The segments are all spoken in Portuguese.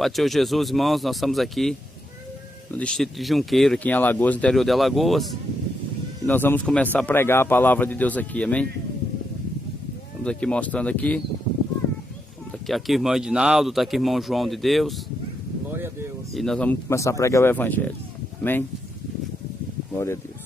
Pai do Senhor Jesus, irmãos, nós estamos aqui no distrito de Junqueiro, aqui em Alagoas, interior de Alagoas. E nós vamos começar a pregar a palavra de Deus aqui, amém? Estamos aqui mostrando aqui. Aqui irmão Edinaldo, está aqui irmão João de Deus. Glória a Deus. E nós vamos começar a pregar o Evangelho, amém? Glória a Deus.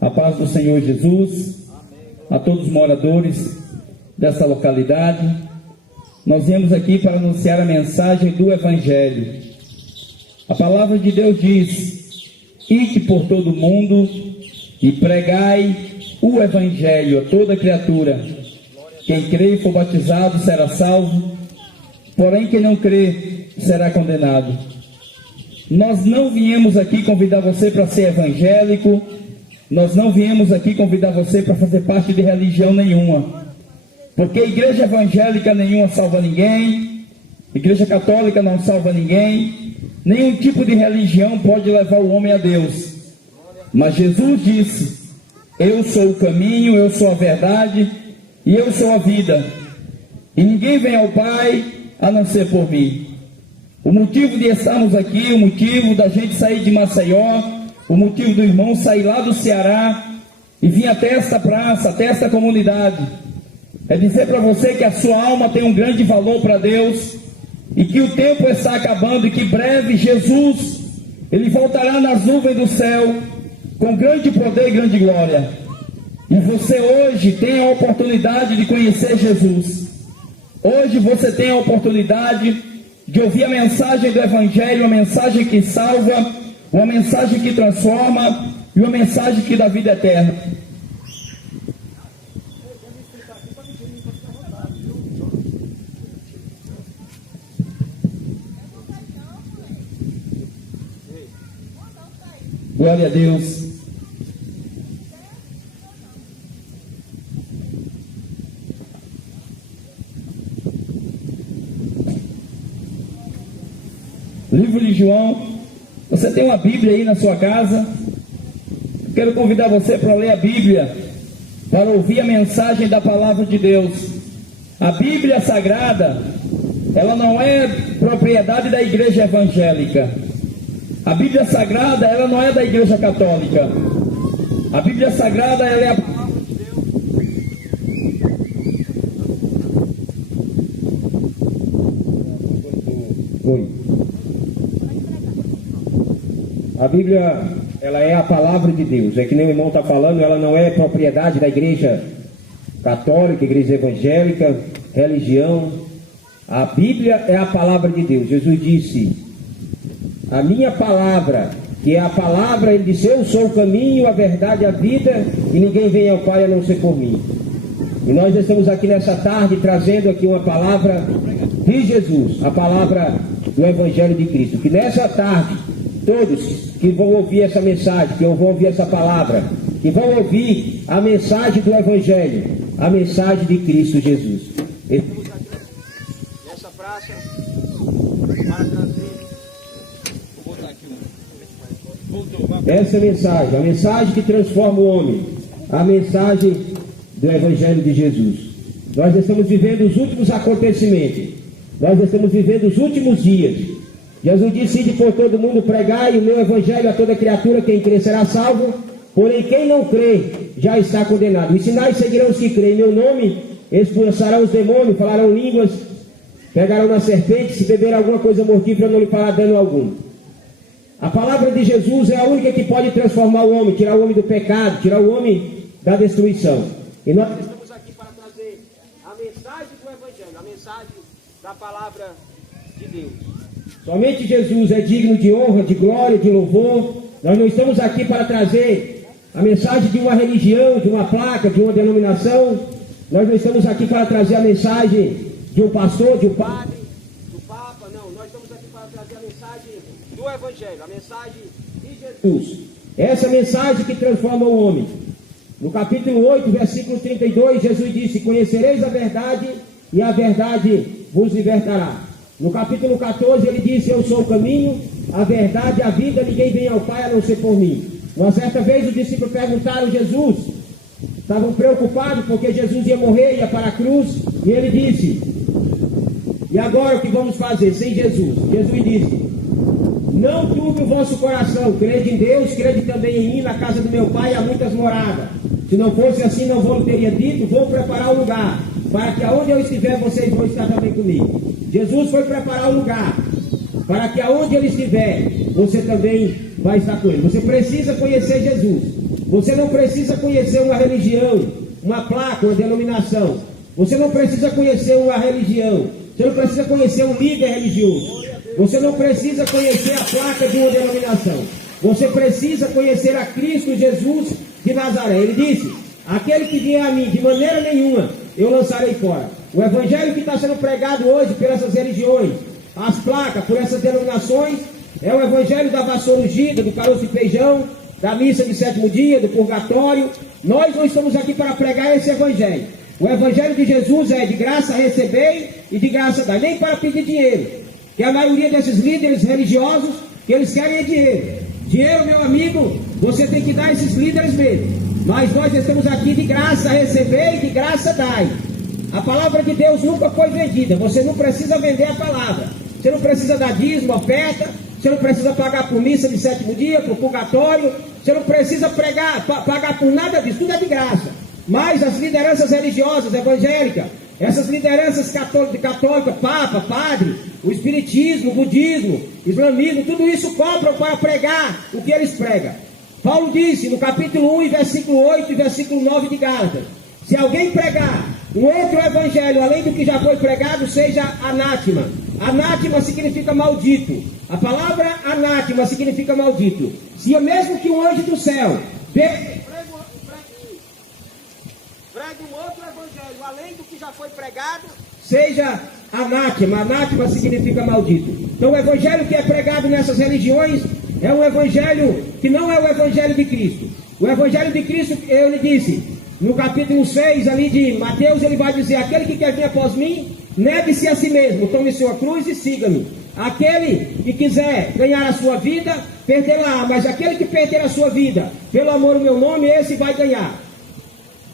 A paz do Senhor Jesus, a todos os moradores dessa localidade. Nós viemos aqui para anunciar a mensagem do Evangelho. A palavra de Deus diz: ide por todo o mundo e pregai o Evangelho a toda criatura. Quem crê e for batizado será salvo, porém quem não crê será condenado. Nós não viemos aqui convidar você para ser evangélico. Nós não viemos aqui convidar você para fazer parte de religião nenhuma, porque igreja evangélica nenhuma salva ninguém, igreja católica não salva ninguém, nenhum tipo de religião pode levar o homem a Deus. Mas Jesus disse: eu sou o caminho, eu sou a verdade e eu sou a vida, e ninguém vem ao Pai a não ser por mim. O motivo de estarmos aqui, o motivo da gente sair de Maceió, o motivo do irmão sair lá do Ceará e vir até esta praça, até esta comunidade, é dizer para você que a sua alma tem um grande valor para Deus e que o tempo está acabando e que breve Jesus, Ele voltará nas nuvens do céu com grande poder e grande glória. E você hoje tem a oportunidade de conhecer Jesus. Hoje você tem a oportunidade de ouvir a mensagem do Evangelho, uma mensagem que salva, uma mensagem que transforma e uma mensagem que dá vida eterna. Glória a Deus. Livro de João. Você tem uma Bíblia aí na sua casa? Quero convidar você para ler a Bíblia, para ouvir a mensagem da palavra de Deus. A Bíblia Sagrada, ela não é propriedade da igreja evangélica. A Bíblia Sagrada, ela não é da igreja católica. A Bíblia Sagrada, ela é a palavra de Deus. Oi. A Bíblia, ela é a palavra de Deus. É que nem o irmão está falando, ela não é propriedade da igreja católica, igreja evangélica, religião. A Bíblia é a palavra de Deus. Jesus disse: a minha palavra, que é a palavra, ele disse: eu sou o caminho, a verdade e a vida, e ninguém vem ao Pai a não ser por mim. E nós estamos aqui nessa tarde trazendo aqui uma palavra de Jesus, a palavra do Evangelho de Cristo. Que nessa tarde, todos que vão ouvir essa mensagem, que vão ouvir essa palavra, que vão ouvir a mensagem do Evangelho, a mensagem de Cristo Jesus. Nessa praça, para trazer, vou botar aqui essa mensagem, a mensagem que transforma o homem, a mensagem do Evangelho de Jesus. Nós estamos vivendo os últimos acontecimentos, nós estamos vivendo os últimos dias. Jesus disse: ide por todo mundo, pregai o meu evangelho a toda criatura, quem crê será salvo, porém quem não crê já está condenado. Os sinais seguirão os que creem em meu nome, expulsarão os demônios, falarão línguas, pegarão na serpente, se beber alguma coisa mortífera não lhe fará dano algum. A palavra de Jesus é a única que pode transformar o homem, tirar o homem do pecado, tirar o homem da destruição. E nós estamos aqui para trazer a mensagem do Evangelho, a mensagem da palavra de Deus. Somente Jesus é digno de honra, de glória, de louvor. Nós não estamos aqui para trazer a mensagem de uma religião, de uma placa, de uma denominação. Nós não estamos aqui para trazer a mensagem de um pastor, de um padre, do Papa, não. Nós estamos aqui para trazer a mensagem do Evangelho, a mensagem de Jesus. Essa é a mensagem que transforma o homem. No capítulo 8, versículo 32, Jesus disse: conhecereis a verdade e a verdade vos libertará. No capítulo 14 ele disse: eu sou o caminho, a verdade e a vida, ninguém vem ao Pai a não ser por mim. Uma certa vez os discípulos perguntaram a Jesus, estavam preocupados porque Jesus ia morrer, ia para a cruz, e ele disse: e agora o que vamos fazer sem Jesus? Jesus disse: não turbe o vosso coração, crede em Deus, crede também em mim. Na casa do meu Pai há muitas moradas. Se não fosse assim, não vou teria dito: vou preparar o lugar, para que aonde eu estiver, vocês vão estar também comigo. Jesus foi preparar o lugar, para que aonde ele estiver, você também vai estar com ele. Você precisa conhecer Jesus. Você não precisa conhecer uma religião, uma placa, uma denominação. Você não precisa conhecer uma religião. Você não precisa conhecer um líder religioso. Você não precisa conhecer a placa de uma denominação. Você precisa conhecer a Cristo Jesus de Nazaré. Ele disse: aquele que vier a mim, de maneira nenhuma eu lançarei fora. O evangelho que está sendo pregado hoje por essas religiões, as placas, por essas denominações, é o evangelho da vassoura ungida, do caroço de feijão, da missa de sétimo dia, do purgatório. Nós não estamos aqui para pregar esse evangelho. O evangelho de Jesus é de graça recebei e de graça dai, nem para pedir dinheiro. Que a maioria desses líderes religiosos, que eles querem é dinheiro. Dinheiro, meu amigo, você tem que dar a esses líderes mesmo. Mas nós estamos aqui de graça recebei e de graça dai. A palavra de Deus nunca foi vendida. Você não precisa vender a palavra. Você não precisa dar dízimo, oferta. Você não precisa pagar por missa de sétimo dia, por purgatório. Você não precisa pagar por nada disso. Tudo é de graça. Mas as lideranças religiosas, evangélicas, essas lideranças católicas, Papa, Padre, o Espiritismo, o Budismo, Islamismo, tudo isso cobram para pregar o que eles pregam. Paulo disse no capítulo 1, versículo 8 e versículo 9 de Gálatas: se alguém pregar um outro evangelho além do que já foi pregado, seja anátema. Anátema significa maldito. A palavra anátema significa maldito. Se é mesmo que um anjo do céu pregue um outro evangelho além do que já foi pregado, seja anátema. Anátema significa maldito. Então o evangelho que é pregado nessas religiões é um evangelho que não é o evangelho de Cristo. O evangelho de Cristo, ele disse no capítulo 6 ali de Mateus, ele vai dizer: aquele que quer vir após mim, negue-se a si mesmo, tome sua cruz e siga-me. Aquele que quiser ganhar a sua vida, perderá, mas aquele que perder a sua vida pelo amor ao meu nome, esse vai ganhar.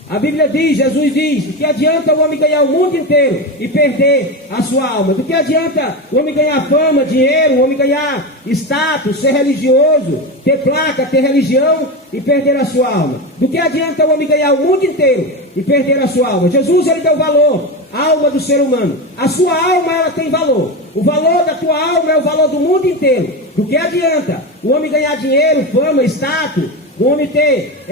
A Bíblia diz, Jesus diz, que adianta o homem ganhar o mundo inteiro e perder a sua alma? Do que adianta o homem ganhar fama, dinheiro, o homem ganhar status, ser religioso, ter placa, ter religião e perder a sua alma? Do que adianta o homem ganhar o mundo inteiro e perder a sua alma? Jesus, ele deu valor à alma do ser humano. A sua alma, ela tem valor. O valor da tua alma é o valor do mundo inteiro. Do que adianta o homem ganhar dinheiro, fama, status, o homem ter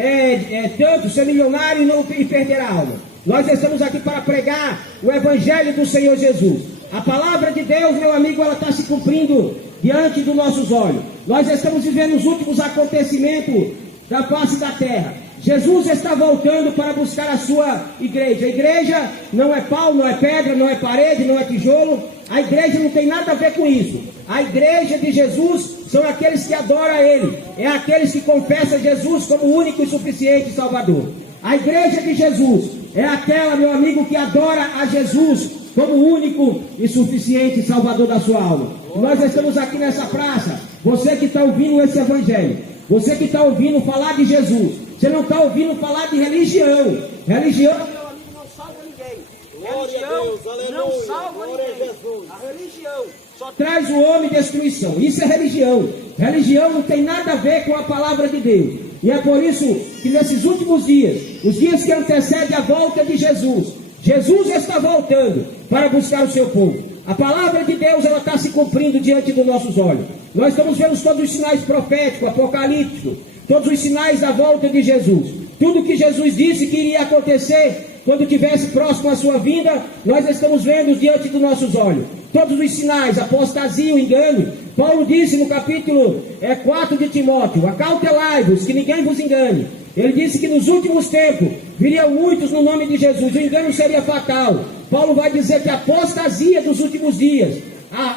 tanto, ser milionário e perder a alma? Nós estamos aqui para pregar o evangelho do Senhor Jesus. A palavra de Deus, meu amigo, ela está se cumprindo diante dos nossos olhos. Nós estamos vivendo os últimos acontecimentos da face da terra. Jesus está voltando para buscar a sua igreja. A igreja não é pau, não é pedra, não é parede, não é tijolo. A igreja não tem nada a ver com isso. A igreja de Jesus são aqueles que adoram a Ele. É aqueles que confessam Jesus como o único e suficiente Salvador. A igreja de Jesus é aquela, meu amigo, que adora a Jesus como o único e suficiente Salvador da sua alma. Nós estamos aqui nessa praça. Você que está ouvindo esse evangelho, você que está ouvindo falar de Jesus, você não está ouvindo falar de religião. Religião, meu amigo, não salva ninguém. Religião não salva ninguém. A religião só traz o homem destruição. Isso é religião. Religião não tem nada a ver com a palavra de Deus. E é por isso que nesses últimos dias, os dias que antecedem a volta de Jesus, Jesus está voltando para buscar o seu povo. A palavra de Deus, ela está se cumprindo diante dos nossos olhos. Nós estamos vendo todos os sinais proféticos, apocalípticos, todos os sinais da volta de Jesus. Tudo que Jesus disse que iria acontecer quando estivesse próximo à sua vinda, nós estamos vendo diante dos nossos olhos. Todos os sinais, apostasia, o engano. Paulo disse no capítulo 4 de Timóteo: acautelai-vos, que ninguém vos engane. Ele disse que nos últimos tempos viriam muitos no nome de Jesus, o engano seria fatal. Paulo vai dizer que a apostasia dos últimos dias,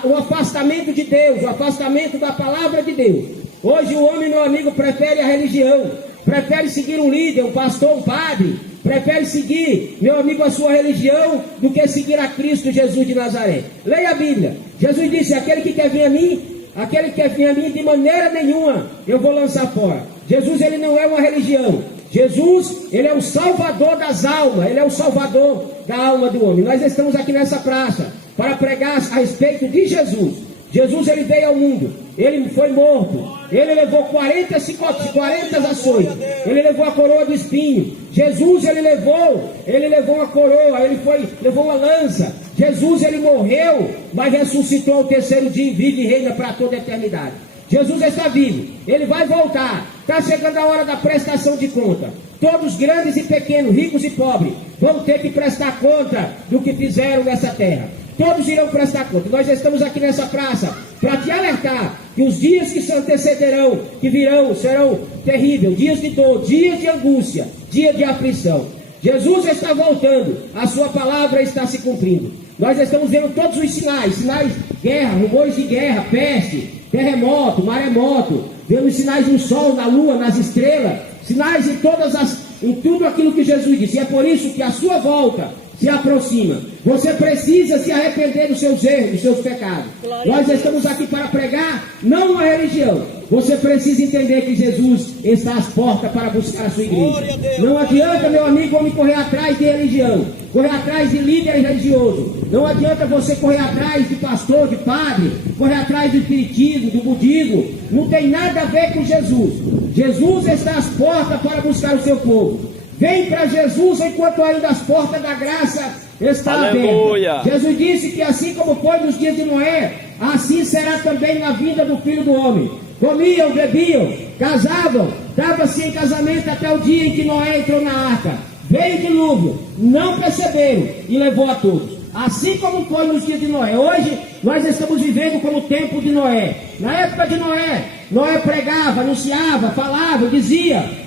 o afastamento de Deus, o afastamento da palavra de Deus. Hoje o homem, meu amigo, prefere a religião, prefere seguir um líder, um pastor, um padre, prefere seguir, meu amigo, a sua religião do que seguir a Cristo Jesus de Nazaré. Leia a Bíblia. Jesus disse: aquele que quer vir a mim, de maneira nenhuma eu vou lançar fora. Jesus, ele não é uma religião. Jesus, ele é o salvador das almas, ele é o salvador da alma do homem. Nós estamos aqui nessa praça para pregar a respeito de Jesus. Jesus, ele veio ao mundo, ele foi morto, ele levou 40 açoites, ele levou a coroa de espinho. Jesus, ele levou uma coroa, levou uma lança. Jesus, ele morreu, mas ressuscitou ao terceiro dia e vive e reina para toda a eternidade. Jesus está vivo, ele vai voltar. Está chegando a hora da prestação de conta. Todos, grandes e pequenos, ricos e pobres, vão ter que prestar conta do que fizeram nessa terra. Todos irão prestar conta. Nós estamos aqui nessa praça para te alertar que os dias que se antecederão, que virão, serão terríveis. Dias de dor, dias de angústia, dia de aflição. Jesus está voltando, a sua palavra está se cumprindo. Nós estamos vendo todos os sinais de guerra, rumores de guerra, peste, terremoto, maremoto. Vemos sinais no sol, na lua, nas estrelas, sinais em tudo aquilo que Jesus disse. E é por isso que a sua volta se aproxima. Você precisa se arrepender dos seus erros, dos seus pecados. Nós estamos aqui para pregar, não uma religião. Você precisa entender que Jesus está às portas para buscar a sua igreja. Não adianta, meu amigo, homem correr atrás de religião, correr atrás de líderes religiosos. Não adianta você correr atrás de pastor, de padre, correr atrás do espiritismo, do budismo. Não tem nada a ver com Jesus. Jesus está às portas para buscar o seu povo. Vem para Jesus enquanto ainda as portas da graça estão abertas. Jesus disse que assim como foi nos dias de Noé, assim será também na vida do Filho do Homem. Comiam, bebiam, casavam, dava-se em casamento até o dia em que Noé entrou na arca. Veio o dilúvio, não perceberam e levou a todos. Assim como foi nos dias de Noé. Hoje nós estamos vivendo como o tempo de Noé. Na época de Noé, Noé pregava, anunciava, falava, dizia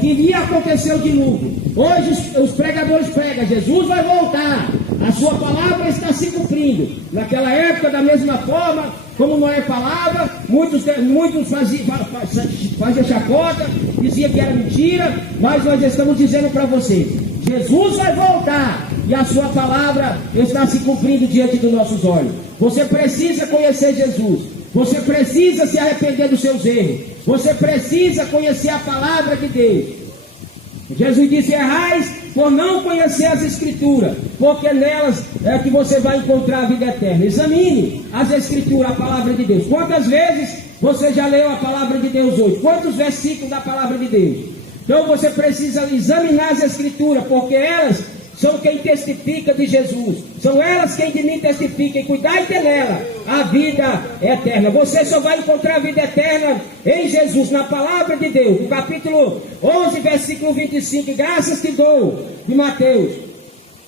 que iria acontecer o dilúvio. Hoje os pregadores pregam: Jesus vai voltar, a sua palavra está se cumprindo. Naquela época, da mesma forma como Noé falava, muitos faziam chacota, diziam que era mentira, mas nós estamos dizendo para vocês: Jesus vai voltar e a sua palavra está se cumprindo diante dos nossos olhos. Você precisa conhecer Jesus. Você precisa se arrepender dos seus erros. Você precisa conhecer a palavra de Deus. Jesus disse: errais por não conhecer as Escrituras, porque nelas é que você vai encontrar a vida eterna. Examine as Escrituras, a palavra de Deus. Quantas vezes você já leu a palavra de Deus hoje? Quantos versículos da palavra de Deus? Então você precisa examinar as Escrituras, porque elas são quem testifica de Jesus. São elas quem de mim testifica. E cuidai nela a vida eterna. Você só vai encontrar a vida eterna em Jesus, na palavra de Deus. No capítulo 11, versículo 25. Graças te dou, de Mateus.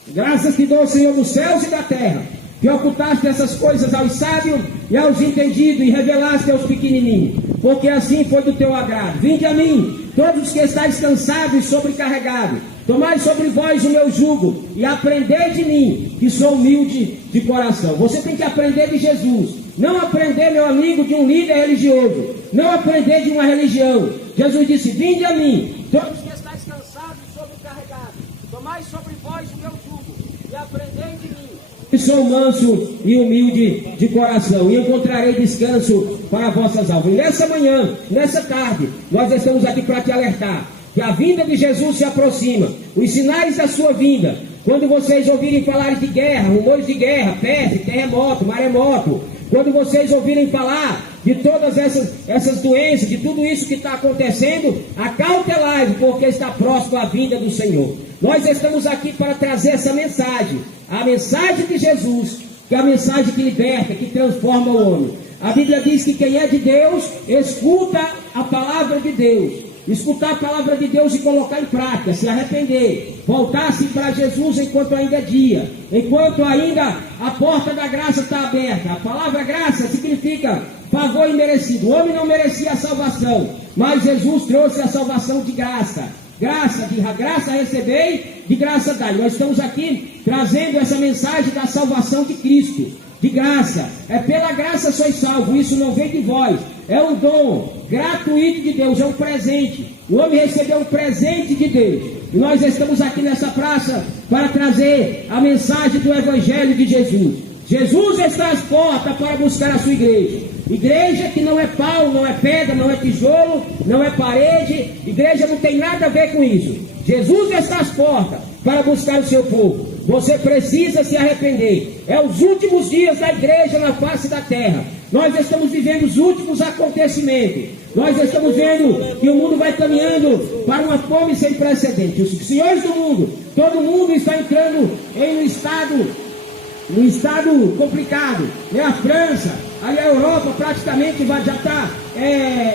Graças te dou, Senhor, dos céus e da terra, que ocultaste essas coisas aos sábios e aos entendidos e revelaste aos pequenininhos. Porque assim foi do teu agrado. Vinde a mim, todos os que estáis cansados e sobrecarregados. Tomai sobre vós o meu jugo e aprendei de mim, que sou humilde de coração. Você tem que aprender de Jesus. Não aprender, meu amigo, de um líder religioso. Não aprender de uma religião. Jesus disse: vinde a mim, todos que estáis cansados e sobrecarregados. Tomai sobre vós o meu jugo e aprendei de mim, que sou manso e humilde de coração, e encontrarei descanso para vossas almas. E nessa manhã, nessa tarde, nós estamos aqui para te alertar que a vinda de Jesus se aproxima. Os sinais da sua vinda, quando vocês ouvirem falar de guerra, rumores de guerra, peste, terremoto, maremoto, quando vocês ouvirem falar de todas essas doenças, de tudo isso que está acontecendo, acautelai-vos, porque está próximo a vinda do Senhor. Nós estamos aqui para trazer essa mensagem, a mensagem de Jesus, que é a mensagem que liberta, que transforma o homem. A Bíblia diz que quem é de Deus, escuta a palavra de Deus. Escutar a palavra de Deus e colocar em prática, se arrepender, voltar-se para Jesus enquanto ainda é dia, enquanto ainda a porta da graça está aberta. A palavra graça significa favor imerecido. O homem não merecia a salvação, mas Jesus trouxe a salvação de graça. Graça recebei, de graça dai. Nós estamos aqui trazendo essa mensagem da salvação de Cristo, de graça. É pela graça sois salvos, isso não vem de vós, é um dom gratuito de Deus, é um presente. O homem recebeu um presente de Deus. E nós estamos aqui nessa praça para trazer a mensagem do Evangelho de Jesus. Jesus está às portas para buscar a sua igreja. Igreja que não é pau, não é pedra, não é tijolo, não é parede. Igreja não tem nada a ver com isso. Jesus está às portas para buscar o seu povo. Você precisa se arrepender. É os últimos dias da igreja na face da terra. Nós estamos vivendo os últimos acontecimentos. Nós estamos vendo que o mundo vai caminhando para uma fome sem precedentes. Os senhores do mundo, todo mundo está entrando em um estado complicado. A França, aí a Europa praticamente já está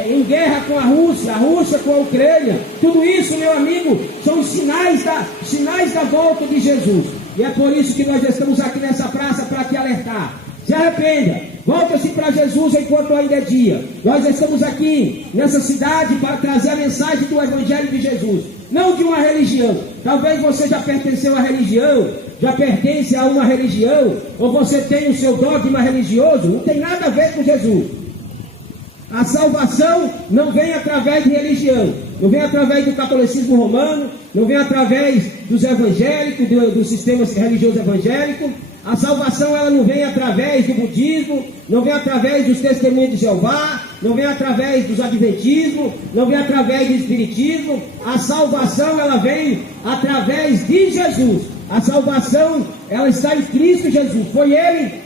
em guerra com a Rússia com a Ucrânia. Tudo isso, meu amigo, são os sinais da volta de Jesus. E é por isso que nós estamos aqui nessa praça para te alertar. Se arrependa, volta-se para Jesus enquanto ainda é dia. Nós estamos aqui nessa cidade para trazer a mensagem do Evangelho de Jesus, não de uma religião. Talvez você já pertenceu à religião, já pertence a uma religião, ou você tem o seu dogma religioso. Não tem nada a ver com Jesus. A salvação não vem através de religião, não vem através do catolicismo romano, não vem através dos evangélicos, dos sistemas religiosos evangélicos. A salvação ela não vem através do budismo, não vem através dos testemunhos de Jeová, não vem através dos adventismos, não vem através do espiritismo. A salvação ela vem através de Jesus. A salvação ela está em Cristo Jesus. Foi Ele,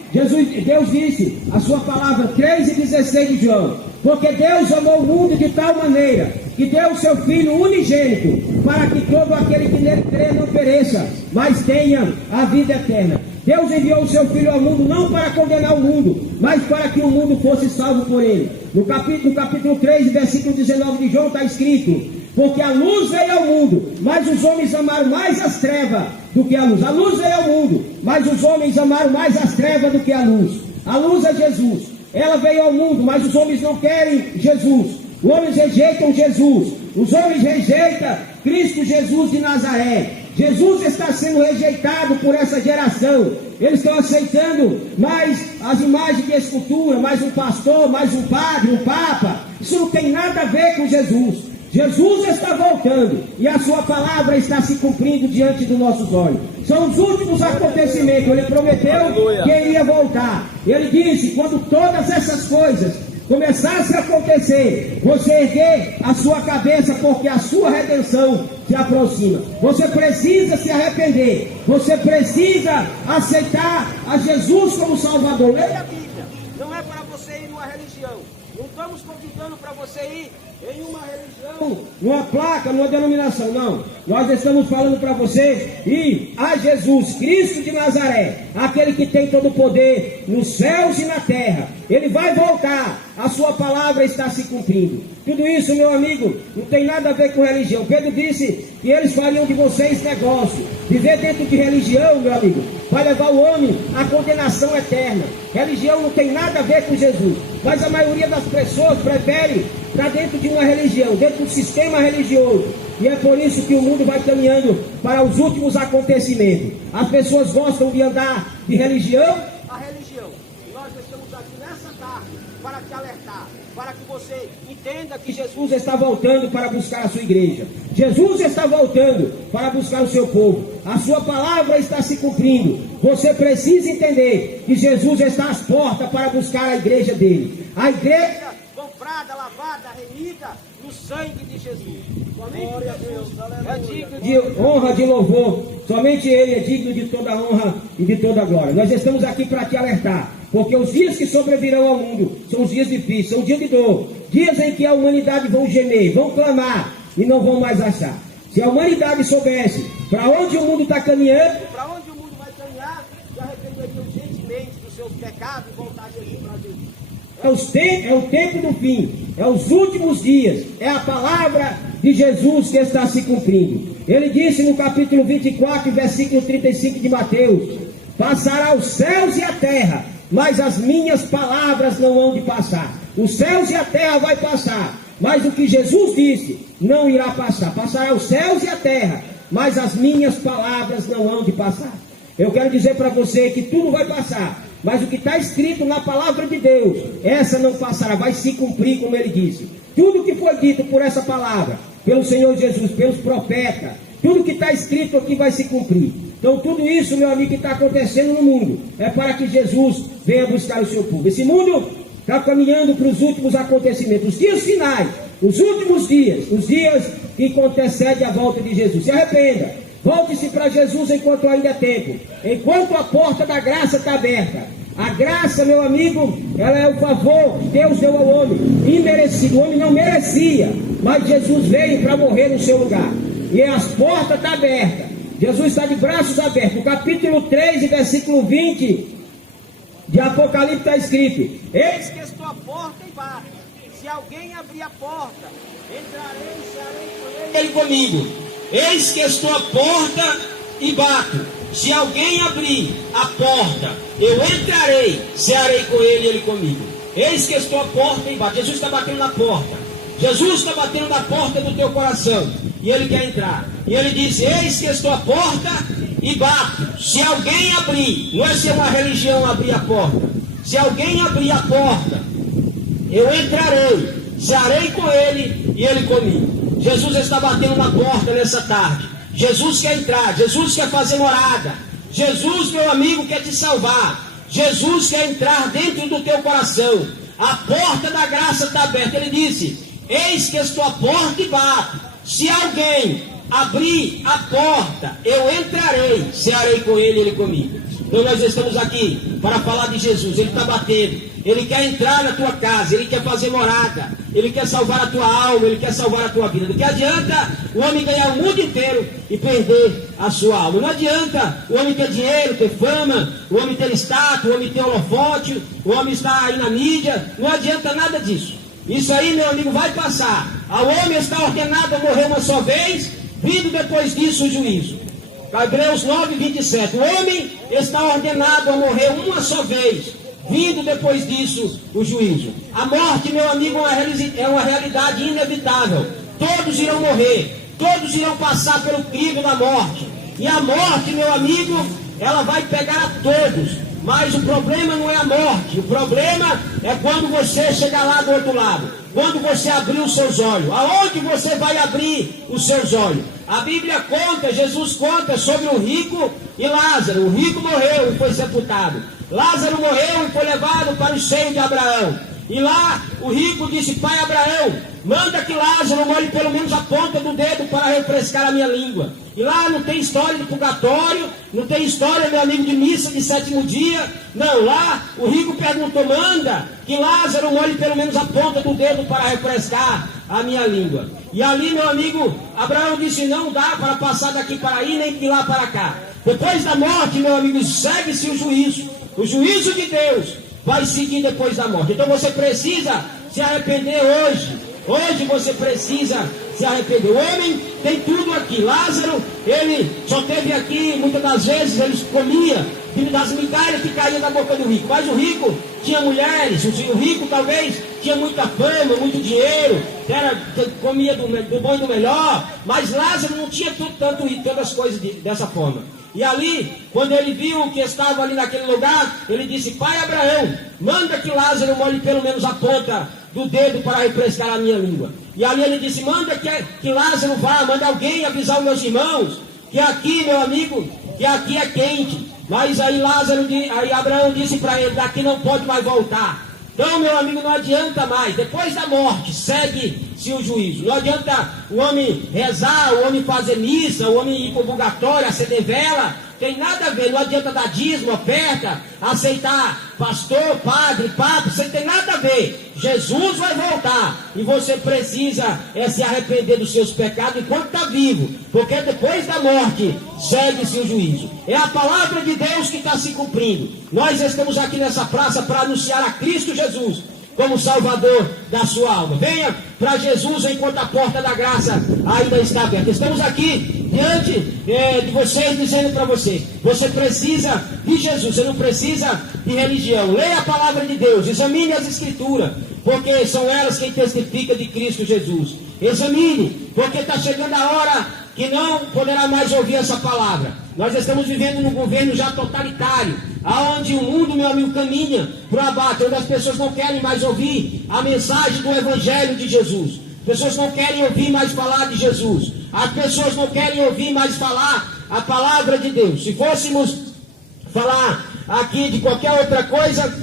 Deus disse, a sua palavra 3:16 de João. Porque Deus amou o mundo de tal maneira que deu o seu Filho unigênito, para que todo aquele que nele crê não pereça, mas tenha a vida eterna. Deus enviou o seu Filho ao mundo não para condenar o mundo, mas para que o mundo fosse salvo por ele. No capítulo 3, versículo 19 de João está escrito: porque a luz veio ao mundo, mas os homens amaram mais as trevas do que a luz. A luz veio ao mundo, mas os homens amaram mais as trevas do que a luz. A luz é Jesus. Ela veio ao mundo, mas os homens não querem Jesus. Os homens rejeitam Jesus. Os homens rejeitam Cristo Jesus de Nazaré. Jesus está sendo rejeitado por essa geração. Eles estão aceitando mais as imagens de escultura, mais um pastor, mais um padre, um papa. Isso não tem nada a ver com Jesus. Jesus está voltando e a sua palavra está se cumprindo diante dos nossos olhos. São os últimos acontecimentos. Ele prometeu que iria voltar. Ele disse: quando todas essas coisas começassem a acontecer, você erguer a sua cabeça, porque a sua redenção se aproxima. Você precisa se arrepender. Você precisa aceitar a Jesus como Salvador. Leia a Bíblia. Não é para você ir numa religião. Não estamos convidando para você ir em uma religião, numa placa, numa denominação, não. Nós estamos falando para você ir a Jesus Cristo de Nazaré, aquele que tem todo o poder nos céus e na terra. Ele vai voltar, a sua palavra está se cumprindo. Tudo isso, meu amigo, não tem nada a ver com religião. Pedro disse que eles fariam de vocês negócio. Viver dentro de religião, meu amigo, vai levar o homem à condenação eterna. Religião não tem nada a ver com Jesus, mas a maioria das pessoas prefere estar dentro de uma religião, dentro do sistema religioso. E é por isso que o mundo vai caminhando para os últimos acontecimentos. As pessoas gostam de andar de religião a religião. E nós estamos aqui nessa tarde para te alertar, para que você entenda que Jesus está voltando para buscar a sua igreja. Jesus está voltando para buscar o seu povo. A sua palavra está se cumprindo. Você precisa entender que Jesus está às portas para buscar a igreja dele. A igreja comprada, lavada, remida no sangue de Jesus. Somente Jesus é digno de honra, de louvor. Somente Ele é digno de toda honra e de toda glória. Nós estamos aqui para te alertar, porque os dias que sobrevirão ao mundo são os dias difíceis, são dias de dor, dias em que a humanidade vão gemer, vão clamar e não vão mais achar. Se a humanidade soubesse para onde o mundo está caminhando, para onde o mundo vai caminhar, se arrependeria urgentemente dos seus pecados e voltaria para Jesus. É o tempo do fim, é os últimos dias, é a palavra de Jesus que está se cumprindo. Ele disse no capítulo 24, versículo 35 de Mateus: passará os céus e a terra, mas as minhas palavras não hão de passar. Os céus e a terra vai passar, mas o que Jesus disse não irá passar. Passará os céus e a terra, mas as minhas palavras não hão de passar. Eu quero dizer para você que tudo vai passar, mas o que está escrito na palavra de Deus, essa não passará, vai se cumprir como ele disse. Tudo que foi dito por essa palavra, pelo Senhor Jesus, pelos profetas, tudo que está escrito aqui vai se cumprir. Então tudo isso, meu amigo, que está acontecendo no mundo, é para que Jesus venha buscar o seu povo. Esse mundo está caminhando para os últimos acontecimentos, os dias finais, os últimos dias, os dias que antecedem a volta de Jesus. Se arrependa. Volte-se para Jesus enquanto ainda é tempo, enquanto a porta da graça está aberta. A graça, meu amigo, ela é o favor que Deus deu ao homem, imerecido. O homem não merecia, mas Jesus veio para morrer no seu lugar. E as portas estão abertas. Jesus está de braços abertos. No capítulo 3, versículo 20 de Apocalipse está escrito: eis que estou à porta e bato. Se alguém abrir a porta, entrarei e serei com ele comigo. Eis que estou à porta e bato. Se alguém abrir a porta, eu entrarei, cearei com ele e ele comigo. Eis que estou à porta e bato. Jesus está batendo na porta. Jesus está batendo na porta do teu coração. E ele quer entrar. E ele diz: eis que estou à porta e bato. Se alguém abrir, não é ser uma religião abrir a porta. Se alguém abrir a porta, eu entrarei, cearei com ele e ele comigo. Jesus está batendo na porta nessa tarde. Jesus quer entrar, Jesus quer fazer morada. Jesus, meu amigo, quer te salvar. Jesus quer entrar dentro do teu coração. A porta da graça está aberta. Ele disse: eis que estou à porta e bato. Se alguém abrir a porta, eu entrarei, cearei com ele e ele comigo. Então nós estamos aqui para falar de Jesus. Ele está batendo. Ele quer entrar na tua casa, ele quer fazer morada, ele quer salvar a tua alma, ele quer salvar a tua vida. Não que adianta o homem ganhar o mundo inteiro e perder a sua alma. Não adianta o homem ter dinheiro, ter fama, o homem ter status, o homem ter holofote, o homem estar aí na mídia. Não adianta nada disso. Isso aí, meu amigo, vai passar. O homem está ordenado a morrer uma só vez, vindo depois disso o juízo. Hebreus 9, 27. O homem está ordenado a morrer uma só vez, vindo depois disso o juízo. A morte, meu amigo, é uma realidade inevitável. Todos irão morrer, todos irão passar pelo crivo da morte. E a morte, meu amigo, ela vai pegar a todos. Mas o problema não é a morte, o problema é quando você chegar lá do outro lado, quando você abrir os seus olhos. Aonde você vai abrir os seus olhos? A Bíblia conta, Jesus conta sobre o rico e Lázaro. O rico morreu e foi sepultado. Lázaro morreu e foi levado para o seio de Abraão. E lá o rico disse: pai Abraão, manda que Lázaro molhe pelo menos a ponta do dedo para refrescar a minha língua. E lá não tem história de purgatório, não tem história, meu amigo, de missa de sétimo dia. Não, lá o rico perguntou: manda que Lázaro molhe pelo menos a ponta do dedo para refrescar a minha língua. E ali, meu amigo, Abraão disse: não dá para passar daqui para aí, nem de lá para cá. Depois da morte, meu amigo, segue-se o juízo. O juízo de Deus vai seguir depois da morte. Então você precisa se arrepender hoje. Hoje você precisa se arrepender. O homem tem tudo aqui. Lázaro, ele só teve aqui, muitas das vezes, ele comia das migalhas que caíam da boca do rico. Mas o rico tinha mulheres, o rico talvez tinha muita fama, muito dinheiro, comia do bom e do melhor. Mas Lázaro não tinha tantas coisas dessa forma. E ali, quando ele viu que estava ali naquele lugar, ele disse: pai Abraão, manda que Lázaro molhe pelo menos a ponta do dedo para refrescar a minha língua. E ali ele disse: manda que Lázaro vá, manda alguém avisar os meus irmãos, que aqui, meu amigo, que aqui é quente. Mas aí Abraão disse para ele: daqui não pode mais voltar. Então, meu amigo, não adianta mais. Depois da morte, segue-se o juízo. Não adianta o homem rezar, o homem fazer missa, o homem ir para o purgatório, acender vela. Tem nada a ver. Não adianta dar dízimo, oferta, aceitar pastor, padre, papa. Isso não tem nada a ver. Jesus vai voltar. E você precisa se arrepender dos seus pecados enquanto está vivo. Porque depois da morte, segue-se o juízo. É a palavra de Deus que está se cumprindo. Nós estamos aqui nessa praça para anunciar a Cristo Jesus, como Salvador da sua alma. Venha para Jesus enquanto a porta da graça ainda está aberta. Estamos aqui diante de vocês, dizendo para você: você precisa de Jesus, você não precisa de religião. Leia a palavra de Deus, examine as Escrituras, porque são elas quem testificam de Cristo Jesus. Examine, porque está chegando a hora que não poderá mais ouvir essa palavra. Nós estamos vivendo num governo já totalitário, aonde o mundo, meu amigo, caminha para o abate, onde as pessoas não querem mais ouvir a mensagem do Evangelho de Jesus. As pessoas não querem ouvir mais falar de Jesus. As pessoas não querem ouvir mais falar a palavra de Deus. Se fôssemos falar aqui de qualquer outra coisa,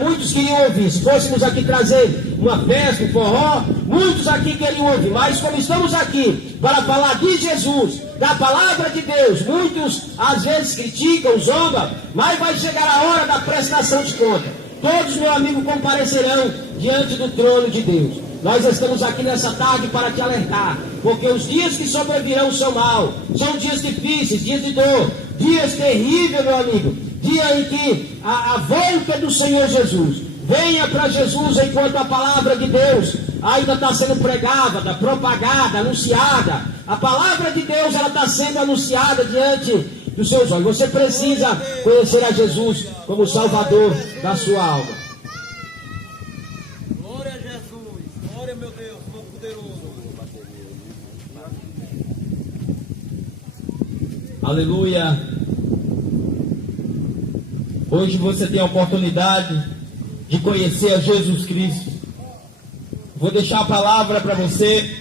muitos queriam ouvir. Se fôssemos aqui trazer uma festa, um forró, muitos aqui queriam ouvir. Mas como estamos aqui para falar de Jesus, da palavra de Deus, muitos às vezes criticam, zombam, mas vai chegar a hora da prestação de conta. Todos, meu amigo, comparecerão diante do trono de Deus. Nós estamos aqui nessa tarde para te alertar, porque os dias que sobrevirão são maus, são dias difíceis, dias de dor, dias terríveis, meu amigo, dia em que a volta do Senhor Jesus. Venha para Jesus enquanto a palavra de Deus ainda está sendo pregada, propagada, anunciada. A palavra de Deus, ela está sendo anunciada diante dos seus olhos. Você precisa conhecer a Jesus como Salvador da sua alma. Glória a Jesus, glória, meu Deus, Todo-Poderoso. Aleluia. Hoje você tem a oportunidade de conhecer a Jesus Cristo. Vou deixar a palavra para você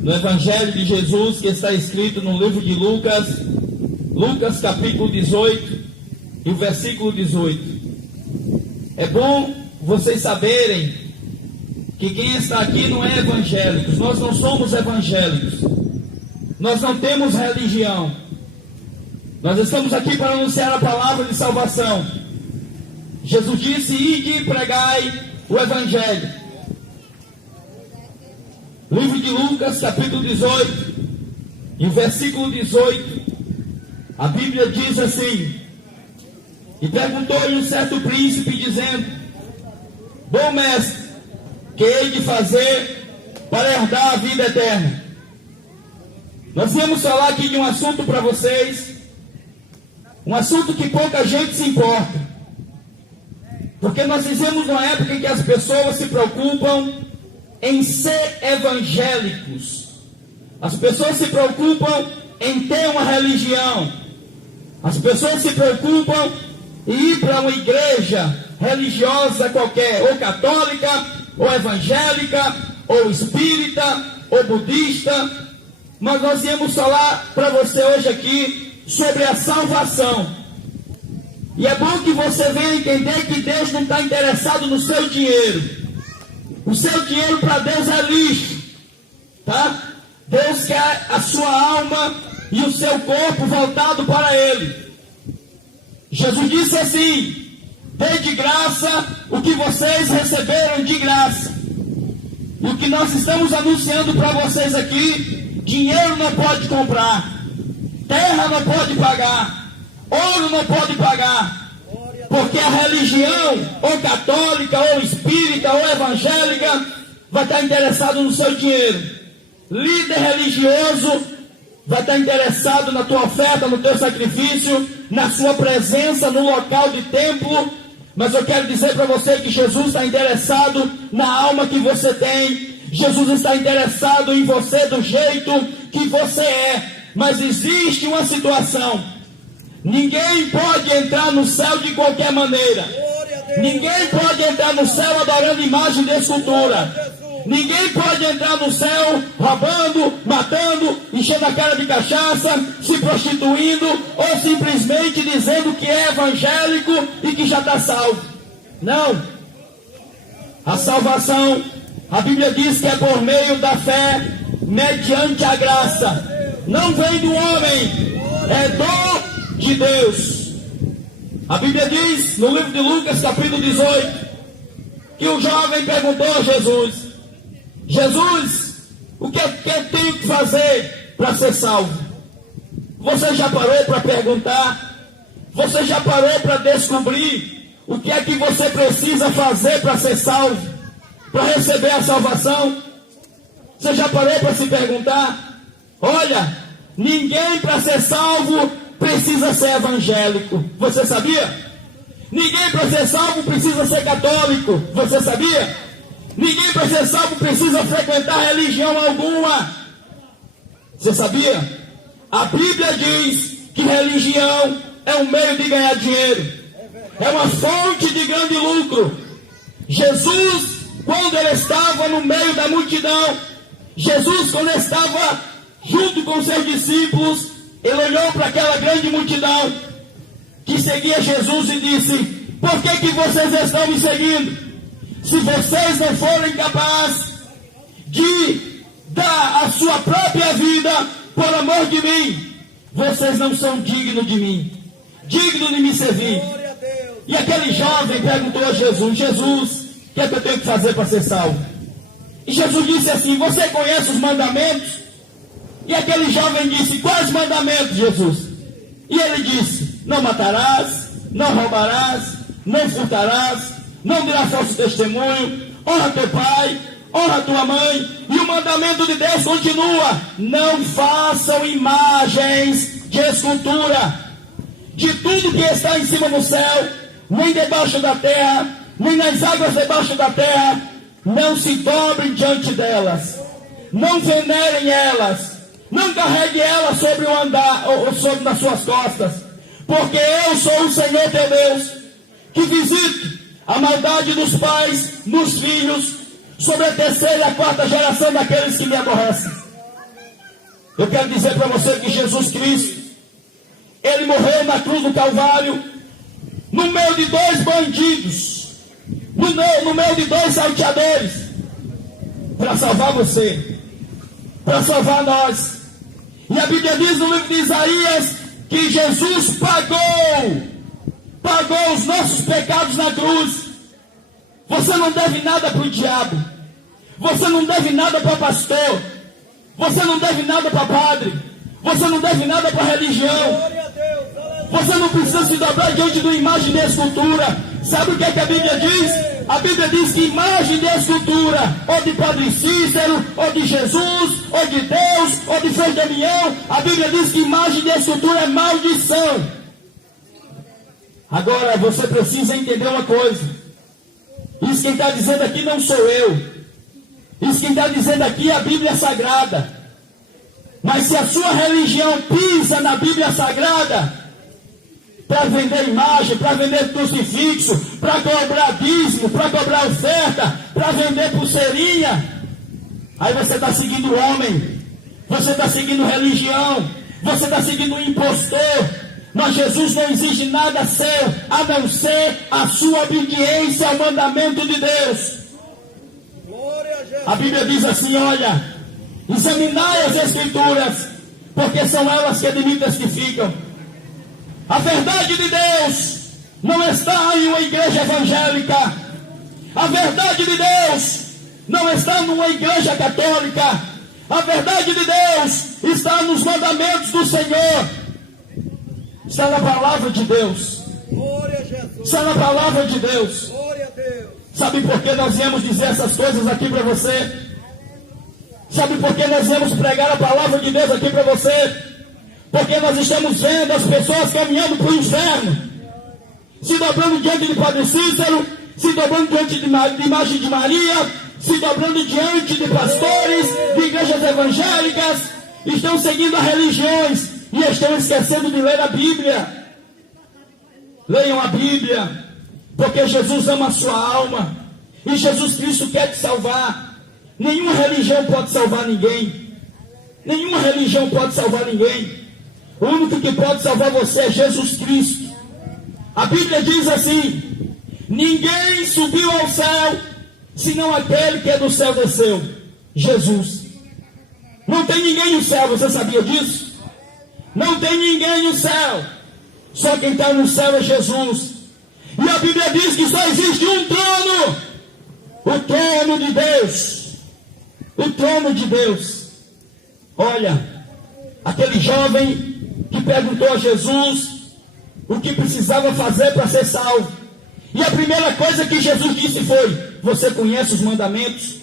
no Evangelho de Jesus, que está escrito no livro de Lucas, Lucas capítulo 18 e o versículo 18. É bom vocês saberem que quem está aqui não é evangélico. Nós não somos evangélicos. Nós não temos religião. Nós estamos aqui para anunciar a palavra de salvação. Jesus disse: ide e pregai o Evangelho. Livro de Lucas, capítulo 18, e o versículo 18, a Bíblia diz assim: e perguntou-lhe um certo príncipe, dizendo: bom mestre, que hei de fazer para herdar a vida eterna? Nós vamos falar aqui de um assunto para vocês, um assunto que pouca gente se importa, porque nós vivemos numa época em que as pessoas se preocupam em ser evangélicos. As pessoas se preocupam em ter uma religião. As pessoas se preocupam em ir para uma igreja religiosa qualquer, ou católica, ou evangélica, ou espírita, ou budista. Mas nós viemos falar para você hoje aqui sobre a salvação. E é bom que você venha entender que Deus não está interessado no seu dinheiro. O seu dinheiro para Deus é lixo, tá? Deus quer a sua alma e o seu corpo voltado para Ele. Jesus disse assim: dê de graça o que vocês receberam de graça. E o que nós estamos anunciando para vocês aqui: dinheiro não pode comprar, terra não pode pagar, ouro não pode pagar. Porque a religião, ou católica, ou espírita, ou evangélica, vai estar interessado no seu dinheiro. Líder religioso vai estar interessado na tua oferta, no teu sacrifício, na sua presença no local de templo. Mas eu quero dizer para você que Jesus está interessado na alma que você tem. Jesus está interessado em você do jeito que você é. Mas existe uma situação: ninguém pode entrar no céu de qualquer maneira. Ninguém pode entrar no céu adorando imagem de escultura. Ninguém pode entrar no céu roubando, matando, enchendo a cara de cachaça, se prostituindo, ou simplesmente dizendo que é evangélico e que já está salvo. Não. A salvação, a Bíblia diz que é por meio da fé, mediante a graça. Não vem do homem, é dom de Deus. A Bíblia diz no livro de Lucas, capítulo 18, que o jovem perguntou a Jesus: Jesus, o que é que eu tenho que fazer para ser salvo? Você já parou para perguntar? Você já parou para descobrir O que é que você precisa fazer para ser salvo? Para receber a salvação? Você já parou para se perguntar? Olha, ninguém para ser salvo precisa ser evangélico. Você sabia? Ninguém para ser salvo precisa ser católico. Você sabia? Ninguém para ser salvo precisa frequentar religião alguma. Você sabia? A Bíblia diz que religião é um meio de ganhar dinheiro. É uma fonte de grande lucro. Jesus, quando ele estava no meio da multidão, Jesus, quando estava junto com seus discípulos, ele olhou para aquela grande multidão que seguia Jesus e disse: por que vocês estão me seguindo? Se vocês não forem capazes de dar a sua própria vida por amor de mim, vocês não são dignos de mim, dignos de me servir. E aquele jovem perguntou a Jesus: Jesus, o que é que eu tenho que fazer para ser salvo? E Jesus disse assim: você conhece os mandamentos? E aquele jovem disse: quais mandamentos, Jesus? E ele disse: não matarás, não roubarás, não furtarás, não dirás falso testemunho, honra teu pai, honra tua mãe. E o mandamento de Deus continua: não façam imagens de escultura de tudo que está em cima do céu, nem debaixo da terra, nem nas águas debaixo da terra. Não se dobrem diante delas, não venerem elas, não carregue elas sobre o andar ou sobre nas suas costas, porque eu sou o Senhor teu Deus, que visito a maldade dos pais nos filhos, sobre a terceira e a quarta geração daqueles que me aborrecem. Eu quero dizer para você que Jesus Cristo, ele morreu na cruz do Calvário, no meio de dois bandidos, no meio de dois salteadores, para salvar você, para salvar nós. E a Bíblia diz no livro de Isaías que Jesus pagou os nossos pecados na cruz. Você não deve nada para o diabo, você não deve nada para pastor, você não deve nada para padre, você não deve nada para religião, você não precisa se dobrar diante de uma imagem de escultura. Sabe o que é que a Bíblia diz? A Bíblia diz que imagem de escultura, ou de Padre Cícero, ou de Jesus, ou de Deus, ou de São Damião, a Bíblia diz que imagem de escultura é maldição. Agora você precisa entender uma coisa: isso quem está dizendo aqui não sou eu, isso quem está dizendo aqui é a Bíblia Sagrada. Mas se a sua religião pisa na Bíblia Sagrada, para vender imagem, para vender crucifixo, para cobrar dízimo, para cobrar oferta, para vender pulseirinha, aí você está seguindo o homem, você está seguindo religião, você está seguindo o impostor. Mas Jesus não exige nada seu, a não ser a sua obediência ao mandamento de Deus. A Bíblia diz assim: olha, examinai as Escrituras, porque são elas que de mim testificam. A verdade de Deus não está em uma igreja evangélica. A verdade de Deus não está numa igreja católica. A verdade de Deus está nos mandamentos do Senhor. Está na palavra de Deus. Está na palavra de Deus. Sabe por que nós viemos dizer essas coisas aqui para você? Sabe por que nós viemos pregar a palavra de Deus aqui para você? Porque nós estamos vendo as pessoas caminhando para o inferno, se dobrando diante de Padre Cícero, se dobrando diante de imagem de Maria, se dobrando diante de pastores, de igrejas evangélicas, estão seguindo as religiões e estão esquecendo de ler a Bíblia. Leiam a Bíblia, porque Jesus ama a sua alma e Jesus Cristo quer te salvar. Nenhuma religião pode salvar ninguém. Nenhuma religião pode salvar ninguém. O único que pode salvar você é Jesus Cristo. A Bíblia diz assim: ninguém subiu ao céu, senão aquele que é do céu desceu, Jesus. Não tem ninguém no céu, você sabia disso? Não tem ninguém no céu, só quem está no céu é Jesus. E a Bíblia diz que só existe um trono, o trono de Deus. O trono de Deus. Olha, aquele jovem que perguntou a Jesus o que precisava fazer para ser salvo. E a primeira coisa que Jesus disse foi: você conhece os mandamentos?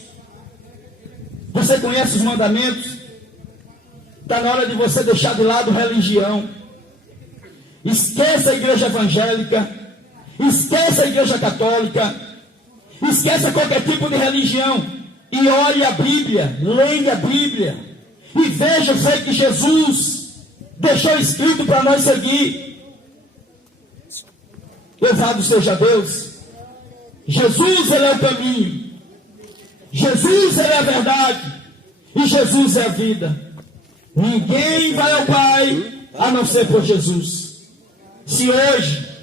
Você conhece os mandamentos? Está na hora de você deixar de lado religião. Esqueça a igreja evangélica, esqueça a igreja católica, esqueça qualquer tipo de religião e olhe a Bíblia, leia a Bíblia e veja o que Jesus deixou escrito para nós seguir. Louvado seja Deus. Jesus, ele é o caminho, Jesus, ele é a verdade e Jesus é a vida. Ninguém vai ao Pai a não ser por Jesus. Se hoje